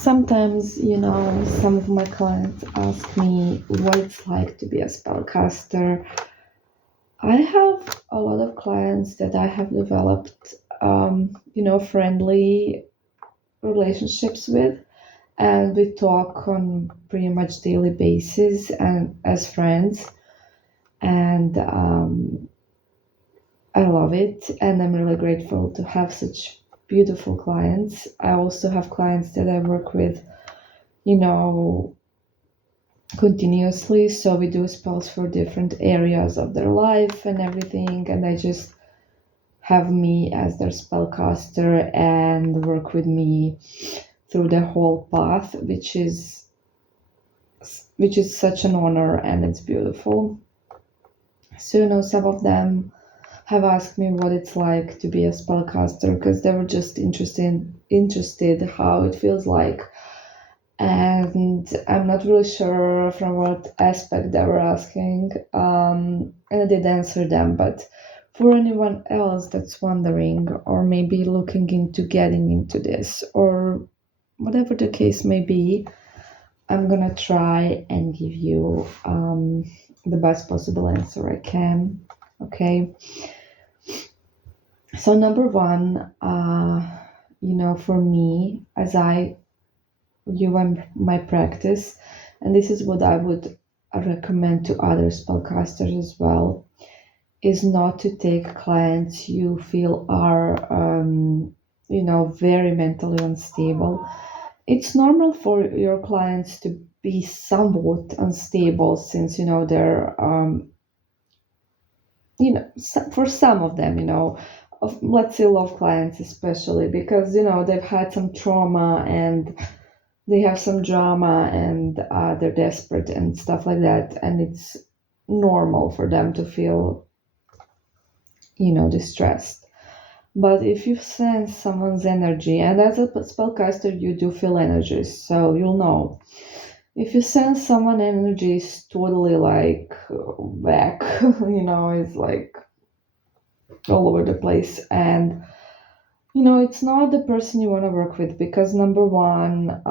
Sometimes, some of my clients ask me what it's like to be a spellcaster. I have a lot of clients that I have developed, friendly relationships with, and we talk on pretty much daily basis and as friends. And I love it, and I'm really grateful to have such beautiful clients. I also have clients that I work with, you know, continuously. So we do spells for different areas of their life and everything, and they just have me as their spellcaster and work with me through the whole path, which is such an honor and it's beautiful. So some of them have asked me what it's like to be a spellcaster because they were just interested how it feels like, and I'm not really sure from what aspect they were asking, and I did answer them. But for anyone else that's wondering, or maybe looking into getting into this, or whatever the case may be, I'm gonna try and give you the best possible answer I can. Okay. So number one, for me, as I view my practice, and this is what I would recommend to other spellcasters as well, is not to take clients you feel are, very mentally unstable. It's normal for your clients to be somewhat unstable since, they're, for some of them, let's say love clients especially, because, they've had some trauma and they have some drama and they're desperate and stuff like that. And it's normal for them to feel, distressed. But if you sense someone's energy, and as a spellcaster, you do feel energies, so you'll know. If you sense someone energy is totally like back, it's like all over the place, and it's not the person you want to work with because number one,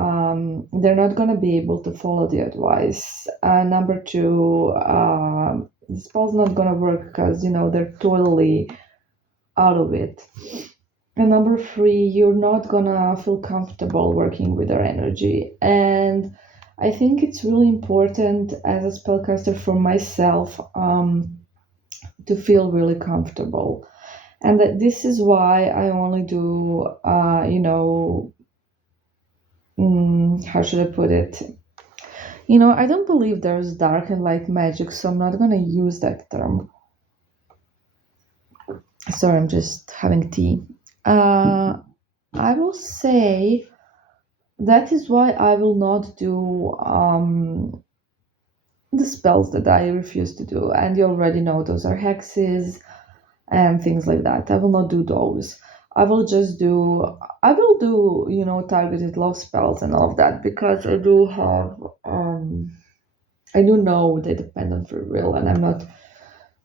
they're not going to be able to follow the advice. Number two, the spell's not going to work because they're totally out of it. And number three, you're not gonna feel comfortable working with their energy. And I think it's really important as a spellcaster for myself, to feel really comfortable. And that this is why I only do, how should I put it? I don't believe there's dark and light magic, so I'm not gonna use that term. Sorry, I'm just having tea. I will say that is why I will not do the spells that I refuse to do. And you already know those are hexes and things like that. I will not do those. I will do, targeted love spells and all of that because I do know they depend on free will and I'm not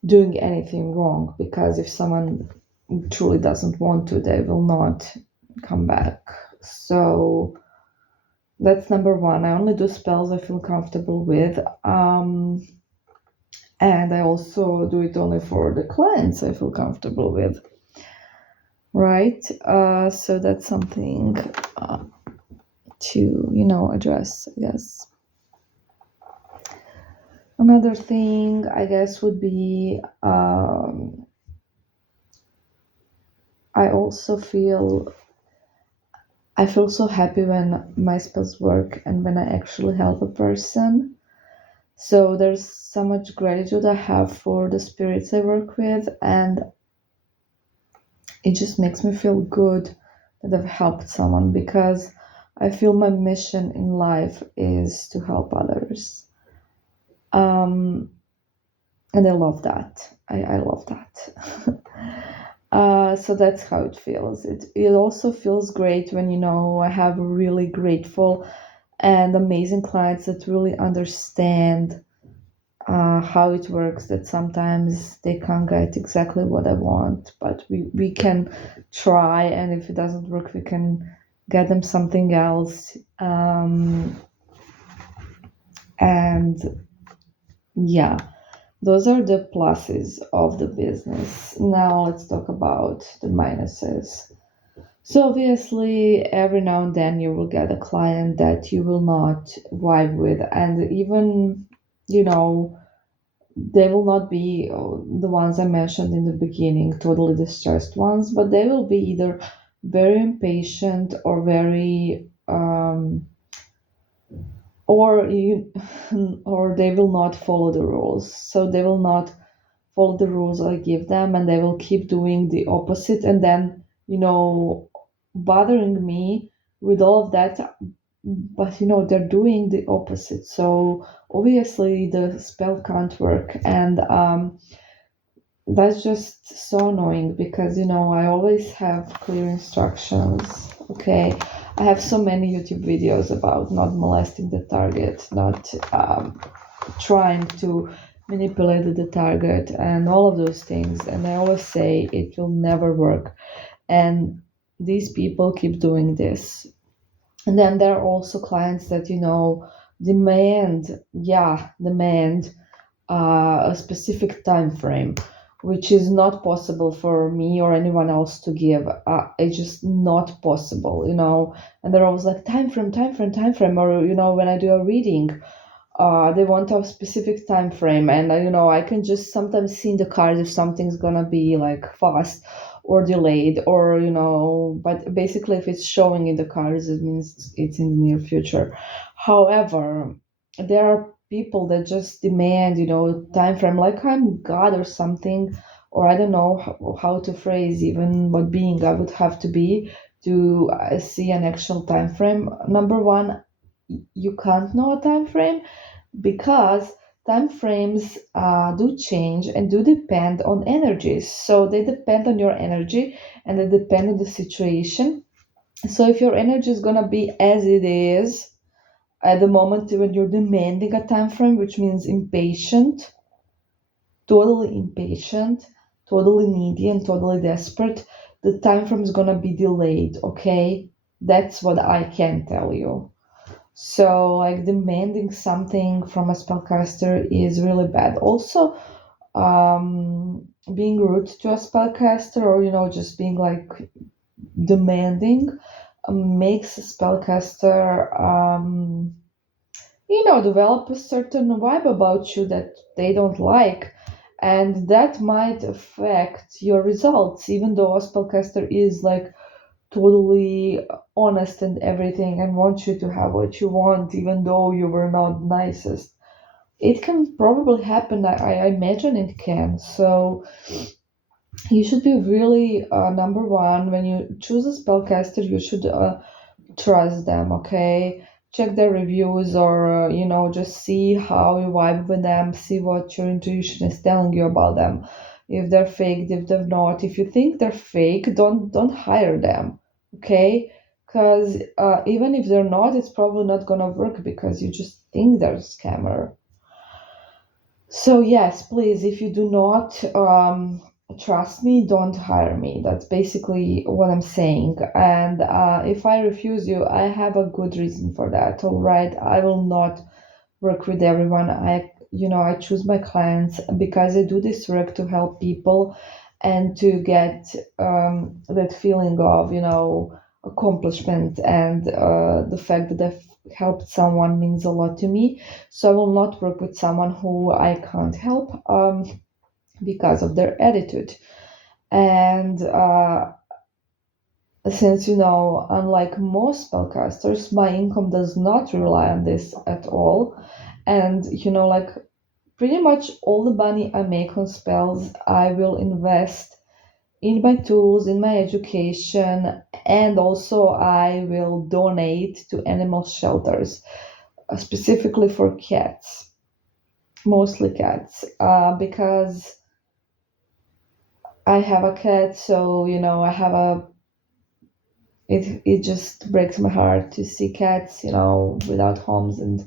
doing anything wrong because if someone truly doesn't want to, they will not come back. So that's number one. I only do spells I feel comfortable with. And I also do it only for the clients I feel comfortable with. Right? So that's something to, address, I guess. Another thing, I guess, would be I feel so happy when my spells work and when I actually help a person. So there's so much gratitude I have for the spirits I work with, and it just makes me feel good that I've helped someone because I feel my mission in life is to help others. Um, and I love that. I love that. So that's how it feels. It also feels great when I have really grateful and amazing clients that really understand how it works. That sometimes they can't get exactly what I want, but we can try, and if it doesn't work, we can get them something else. And yeah, those are the pluses of the business. Now let's talk about the minuses. So obviously, every now and then you will get a client that you will not vibe with, and even, you know, they will not be the ones I mentioned in the beginning, totally distressed ones, but they will be either very impatient or very or you or they will not follow the rules. So they will not follow the rules I give them, and they will keep doing the opposite, and then, bothering me with all of that. But they're doing the opposite, so obviously the spell can't work. And that's just so annoying because I always have clear instructions. Okay, I have so many YouTube videos about not molesting the target, not trying to manipulate the target, and all of those things. And I always say it will never work. And these people keep doing this. And then there are also clients that demand a specific time frame, which is not possible for me or anyone else to give. It's just not possible, And they're always like, time frame, time frame, time frame. Or when I do a reading, they want a specific time frame, and I can just sometimes see in the cards if something's gonna be like fast or delayed, or but basically if it's showing in the cards, it means it's in the near future. However, there are people that just demand time frame, like I'm god or something, or I don't know how to phrase even what being I would have to be to see an actual time frame. Number one, you can't know a time frame because time frames do change and do depend on energies. So they depend on your energy, and they depend on the situation. So if your energy is going to be as it is at the moment when you're demanding a time frame, which means impatient, totally needy, and totally desperate, the time frame is going to be delayed. Okay, that's what I can tell you. So, like, demanding something from a spellcaster is really bad. Also, being rude to a spellcaster, or just being like demanding, makes a spellcaster develop a certain vibe about you that they don't like, and that might affect your results, even though a spellcaster is like totally honest and everything and want you to have what you want, even though you were not nicest. It can probably happen. I imagine it can. So you should be really number one, when you choose a spellcaster, you should trust them. Okay, check their reviews, or just see how you vibe with them, see what your intuition is telling you about them, if they're fake, if they're not. If you think they're fake, don't hire them. Okay, because even if they're not, it's probably not gonna work because you just think they're a scammer. So yes, please, if you do not trust me, don't hire me. That's basically what I'm saying. And if I refuse you, I have a good reason for that. All right, I will not work with everyone. I choose my clients because I do this work to help people and to get that feeling of accomplishment, and the fact that I've helped someone means a lot to me. So I will not work with someone who I can't help because of their attitude. And since unlike most spellcasters, my income does not rely on this at all. And like, pretty much all the money I make on spells, I will invest in my tools, in my education, and also I will donate to animal shelters, specifically for cats, mostly cats, because I have a cat. So I have a. It just breaks my heart to see cats, without homes and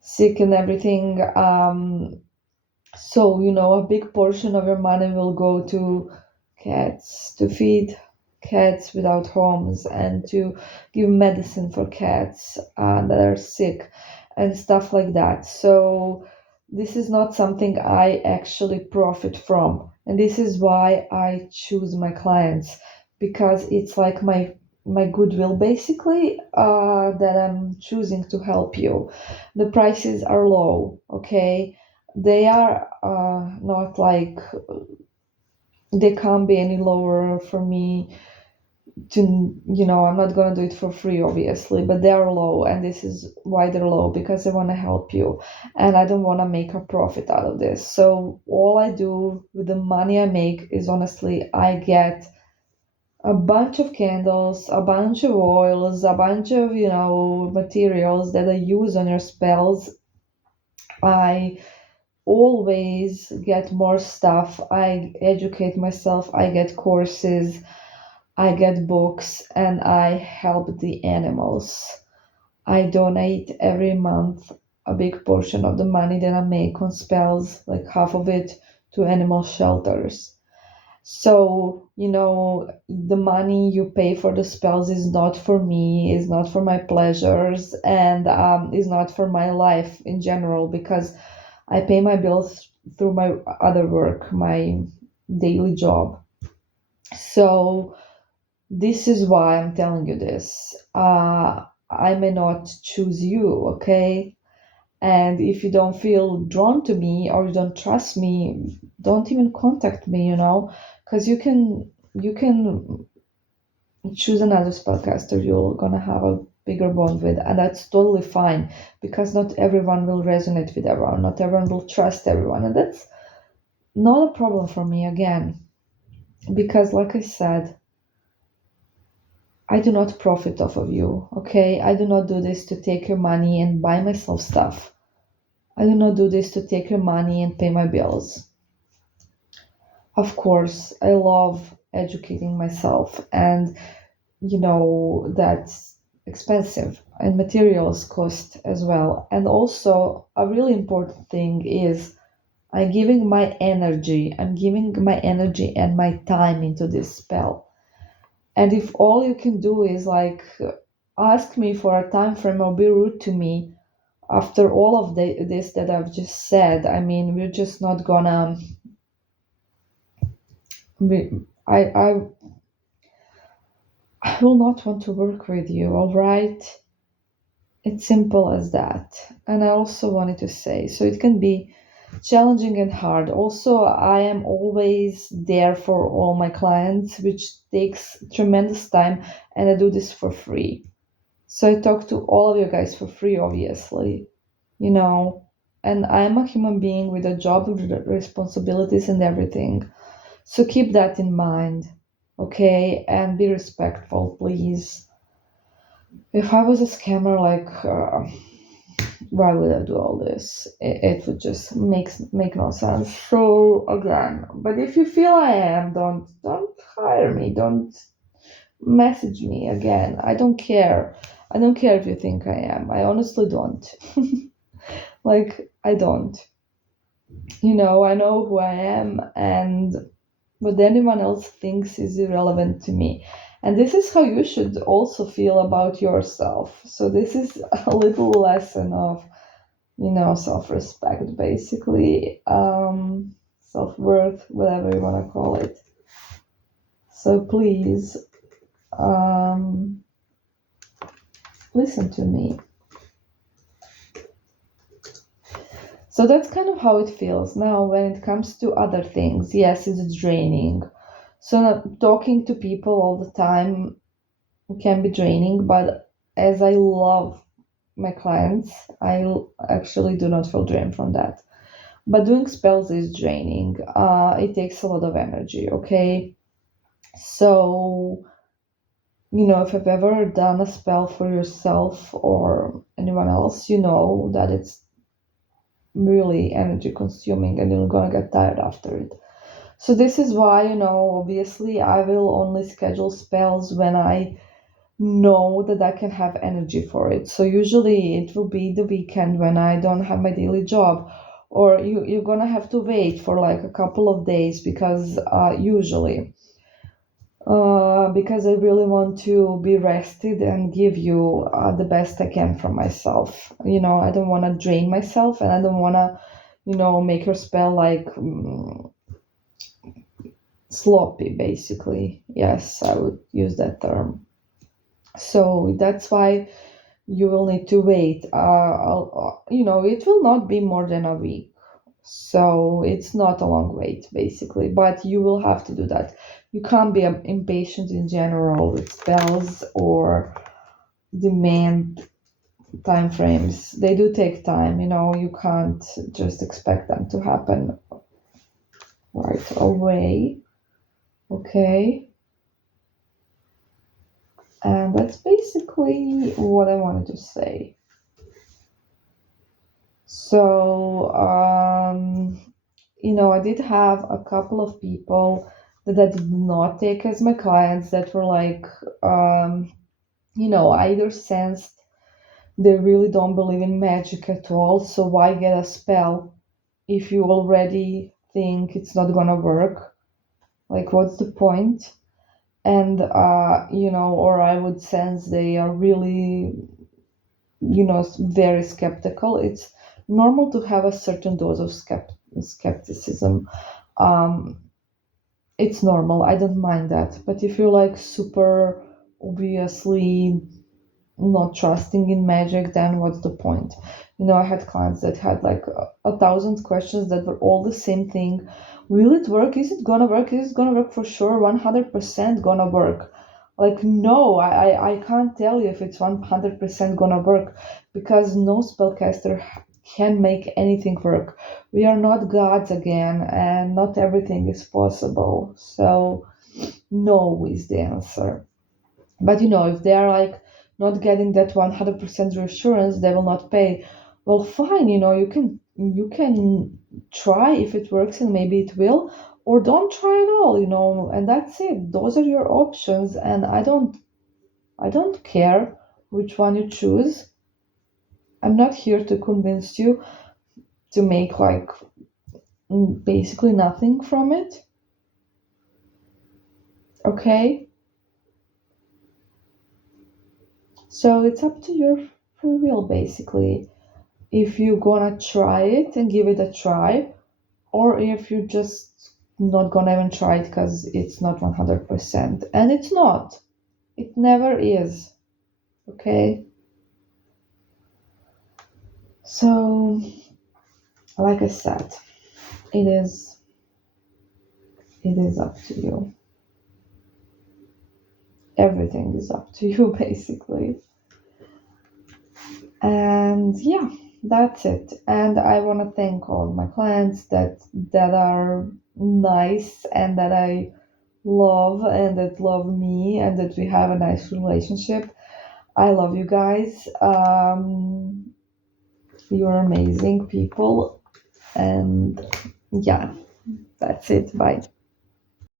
sick and everything. So a big portion of your money will go to cats, to feed cats without homes and to give medicine for cats that are sick and stuff like that. So this is not something I actually profit from. And this is why I choose my clients, because it's like my goodwill basically, that I'm choosing to help you. The prices are low, okay? They are not like, they can't be any lower for me to, I'm not going to do it for free obviously, but they are low, and this is why they're low, because I want to help you and I don't want to make a profit out of this. So all I do with the money I make is, honestly, I get a bunch of candles, a bunch of oils, a bunch of, materials that I use on your spells. I always get more stuff. I educate myself, I get courses, I get books, and I help the animals. I donate every month a big portion of the money that I make on spells, like half of it, to animal shelters. So, the money you pay for the spells is not for me, is not for my pleasures, and is not for my life in general, because I pay my bills through my other work, my daily job. So, this is why I'm telling you this. I may not choose you, okay? And if you don't feel drawn to me or you don't trust me, don't even contact me, because you can choose another spellcaster you're gonna have a bigger bond with, and that's totally fine, because not everyone will resonate with everyone, not everyone will trust everyone, and that's not a problem for me, again, because, like I said, I do not profit off of you, okay? I do not do this to take your money and buy myself stuff. I do not do this to take your money and pay my bills. Of course, I love educating myself, and that's expensive, and materials cost as well. And also, a really important thing is I'm giving my energy. I'm giving my energy and my time into this spell. And if all you can do is like ask me for a time frame or be rude to me after all of this that I've just said, I mean, we're just not gonna. We, I will not want to work with you. All right, it's simple as that. And I also wanted to say, so it can be challenging and hard. Also, I am always there for all my clients, which takes tremendous time, and I do this for free. So I talk to all of you guys for free, obviously, and I'm a human being with a job with responsibilities and everything. So keep that in mind, okay? And be respectful, please. If I was a scammer, like, why would I do all this? It would just make no sense. So again, but if you feel I am, don't hire me. Don't message me again. I don't care. I don't care if you think I am. I honestly don't. Like, I don't. I know who I am, and what anyone else thinks is irrelevant to me. And this is how you should also feel about yourself. So this is a little lesson of, self-respect, basically, self-worth, whatever you want to call it. So please, listen to me. So that's kind of how it feels. Now, when it comes to other things, yes, it's draining. So talking to people all the time can be draining, but as I love my clients, I actually do not feel drained from that. But doing spells is draining. It takes a lot of energy, okay? So, if you've ever done a spell for yourself or anyone else, you know that it's really energy consuming and you're gonna get tired after it. So this is why, obviously I will only schedule spells when I know that I can have energy for it. So usually it will be the weekend when I don't have my daily job, or you're gonna have to wait for like a couple of days, because usually because I really want to be rested and give you the best I can from myself. I don't want to drain myself, and I don't want to, make your spell like sloppy, basically. Yes, I would use that term. So that's why you will need to wait. It will not be more than a week. So it's not a long wait, basically, but you will have to do that. You can't be impatient in general with spells or demand time frames. They do take time, you can't just expect them to happen right away. Okay. And that's basically what I wanted to say. So, I did have a couple of people that I did not take as my clients that were like, I either sensed they really don't believe in magic at all, so why get a spell if you already think it's not gonna work? Like, what's the point? And, or I would sense they are really, very skeptical. It's normal to have a certain dose of skepticism. Um, it's normal. I don't mind that. But if you're like super obviously not trusting in magic, then what's the point? I had clients that had like 1,000 questions that were all the same thing. Will it work? Is it gonna work? Is it gonna work for sure? 100% gonna work? Like, no, I can't tell you if it's 100% gonna work, because no spellcaster can make anything work. We are not gods again, and not everything is possible. So, no is the answer. But if they are like not getting that 100% reassurance, they will not pay. Well, fine, you can try if it works, and maybe it will, or don't try at all, and that's it. Those are your options, and I don't care which one you choose. I'm not here to convince you to make like basically nothing from it. Okay? So it's up to your free will, basically. If you're gonna try it and give it a try, or if you're just not gonna even try it because it's not 100%. And it's not. It never is. Okay? So, like I said, it is up to you. Everything is up to you, basically. And yeah, that's it. And I want to thank all my clients that are nice and that I love and that love me and that we have a nice relationship. I love you guys. You're amazing people. And yeah, that's it. Bye.